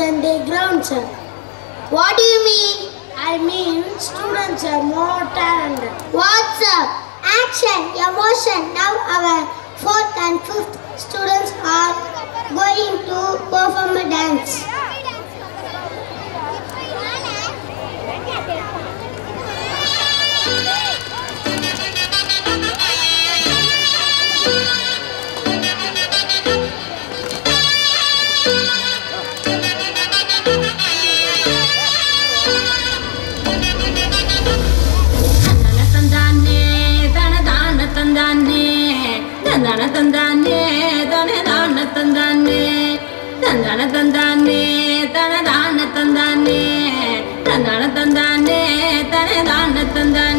than the ground, sir. What do you mean? I mean students are more talented. What's up? Action, emotion. Now our 4th and 5th students are going to perform a dance. தந்தான தந்தானே தனதான தந்தானே தந்தான தந்தானே தனதான தந்தானே தந்தான தந்தானே தனதான தந்தானே